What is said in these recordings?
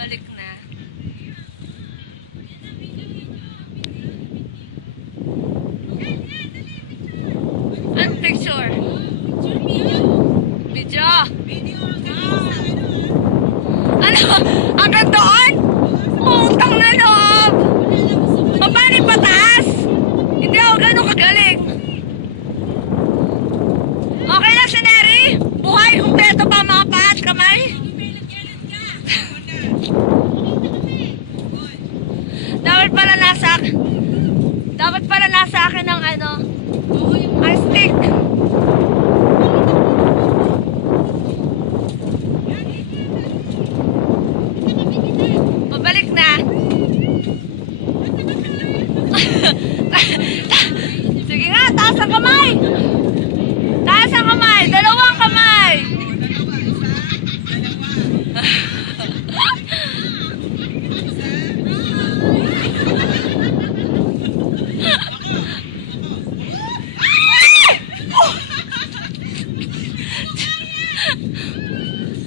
Balik na. Ano picture? Video. Ano? Hanggang doon? Putang na loob! Paano pataas? Hindi ako ganun kagaling. Okay lang si Neri? Buhay kumpleto pa mga paa at kamay? Dapat pala nasa akin ng ano, ang stick. Pabalik na. Sige nga, taas ang kamay. Taas ang kamay, dalawang kamay.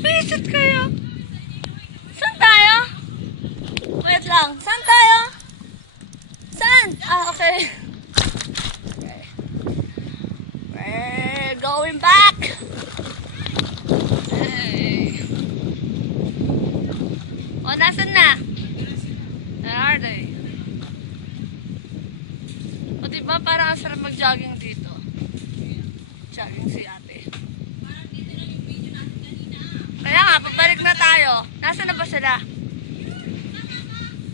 Visit kayo. Saan tayo? Wait lang. Saan tayo? Saan? Ah, okay. We're going back. Hey. O, nasan na? Where are they? O, diba parang ang sarap mag-jogging dito? Jogging si ate. Kaya nga, pabalik na tayo. Nasaan na ba sila?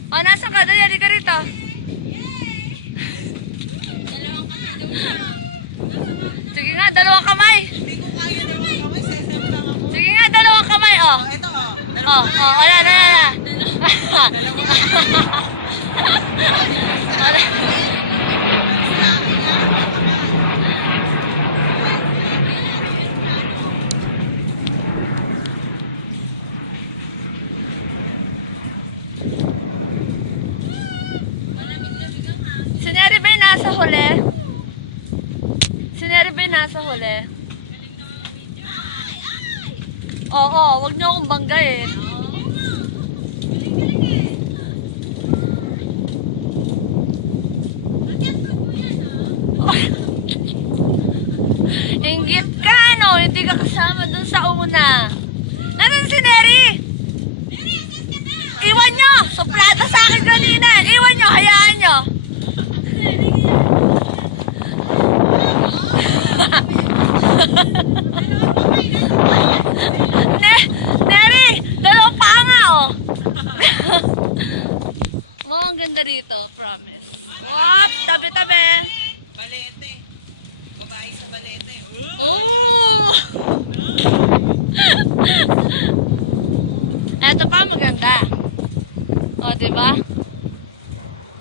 O, nasaan ka? Dali, ka rito. Sige nga, dalawang kamay. Sige nga, dalawang kamay. O, wala. Si Neri ba yung nasa huli? Si Neri ba yung nasa huli? Oo, wag niyo akong banggain. Inggit ka, no? Hindi ka kasama dun sa una. Nasaan si Neri? Iwan nyo! Suplada sa akin kanina. Iwan nyo, hayaan nyo. Neri! Dalawang paa nga, oh. Oh, ang ganda dito, promise. Wop! Tabi-tabi. Balete. Babae sa balete. Oh! Eto pa, maganda. O, diba?